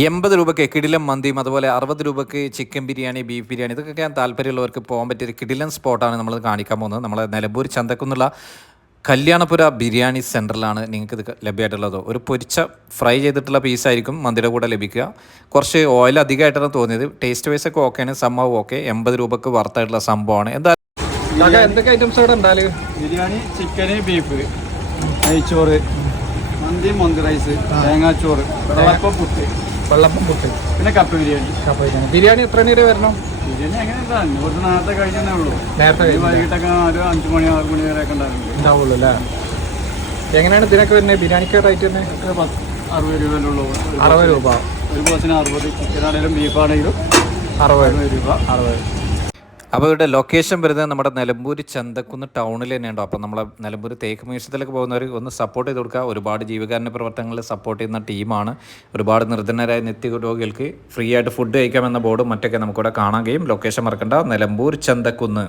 80 രൂപയ്ക്ക് കിടിലൻ മന്തിയും അതുപോലെ 60 രൂപയ്ക്ക് ചിക്കൻ ബിരിയാണി, ബീഫ് ബിരിയാണി ഇതൊക്കെ താല്പര്യമുള്ളവർക്ക് പോകാൻ പറ്റിയൊരു കിടിലൻ സ്പോട്ടാണ് നമ്മൾ കാണിക്കാൻ പോകുന്നത്. നമ്മളെ നിലമ്പൂർ ചന്തക്കുന്നുള്ള കല്യാണപുര ബിരിയാണി സെൻറ്ററിലാണ് നിങ്ങൾക്ക് ഇത് ലഭ്യമായിട്ടുള്ളത്. ഒരു പൊരിച്ച ഫ്രൈ ചെയ്തിട്ടുള്ള പീസായിരിക്കും മന്തിയുടെ കൂടെ ലഭിക്കുക. കുറച്ച് ഓയിൽ അധികമായിട്ടാണ് തോന്നിയത്. ടേസ്റ്റ് വൈസ് ഒക്കെ ഓക്കെയാണ്, സംഭവം ഓക്കെ. 80 രൂപയ്ക്ക് വർത്തായിട്ടുള്ള സംഭവമാണ്. എന്തൊക്കെ ഐറ്റംസ് അവിടെ ഉണ്ടാല്? ബിരിയാണി, ചിക്കന്, ബീഫ്, നെയ്ച്ചോറ്, മന്തി റൈസ്, തേങ്ങാച്ചോറ്, വെള്ളപ്പം പുട്ട്, പിന്നെ കപ്പ ബിരിയാണി. ബിരിയാണി എത്ര രൂപ വരണം? ബിരിയാണി അങ്ങനെ കുറച്ച് നേരത്തെ കഴിഞ്ഞേ ഉള്ളൂ. വൈകിട്ടൊക്കെ ഒരു 5 മണി 6 മണി വരെയൊക്കെ ഉണ്ടാവുള്ളൂ അല്ലേ? എങ്ങനെയാണ് ഇതിനൊക്കെ വരുന്നത്? ബിരിയാണിക്ക് റേറ്റ് തന്നെ 60 രൂപയല്ലേ ഉള്ളൂ. 60 രൂപ ഒരു ബോസിന് 60. ചിക്കനാണെങ്കിലും ബീഫാണെങ്കിലും 60 രൂപ. 60. അപ്പോൾ ഇവിടെ ലൊക്കേഷൻ വരുന്നത് നമ്മുടെ നിലമ്പൂർ ചന്തക്കുന്ന് ടൗണിൽ തന്നെയുണ്ടോ. അപ്പോൾ നമ്മളെ നിലമ്പൂർ തേക്ക് മ്യൂസിയത്തിലേക്ക് പോകുന്നവർ ഒന്ന് സപ്പോർട്ട് ചെയ്ത് കൊടുക്കുക. ഒരുപാട് ജീവകാരുണ്യ പ്രവർത്തനങ്ങളിൽ സപ്പോർട്ട് ചെയ്യുന്ന ടീമാണ്. ഒരുപാട് നിർധനരായ നിത്യരോഗികൾക്ക് ഫ്രീ ആയിട്ട് ഫുഡ് കഴിക്കാമെന്ന ബോർഡും മറ്റൊക്കെ നമുക്കിവിടെ കാണാൻ കഴിയും. ലൊക്കേഷൻ മറക്കണ്ട, നിലമ്പൂർ ചന്തക്കുന്ന്.